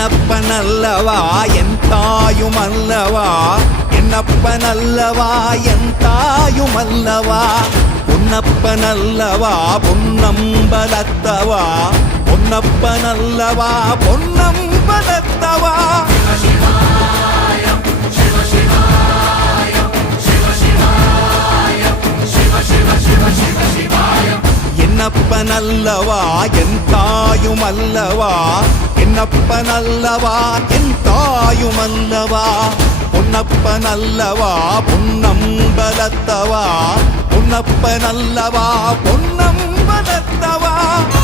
என்னப்பனல்லவா என் தாயுமல்லவா, என்னப்பனல்லவா என் தாயுமல்லவா, பொன்னப்பனல்லவா பொன்னம்பலத்தவா, பொன்னப்பனல்லவா பொன்னம்பலத்தவா. என்னப்பனல்லவா என் தாயுமல்லவா, என்னப்பனல்லவா என் தாயுமல்லவா, பொன்னப்பனல்லவா பொன்னம்பலத்தவா, பொன்னப்பனல்லவா பொன்னம்பலத்தவா.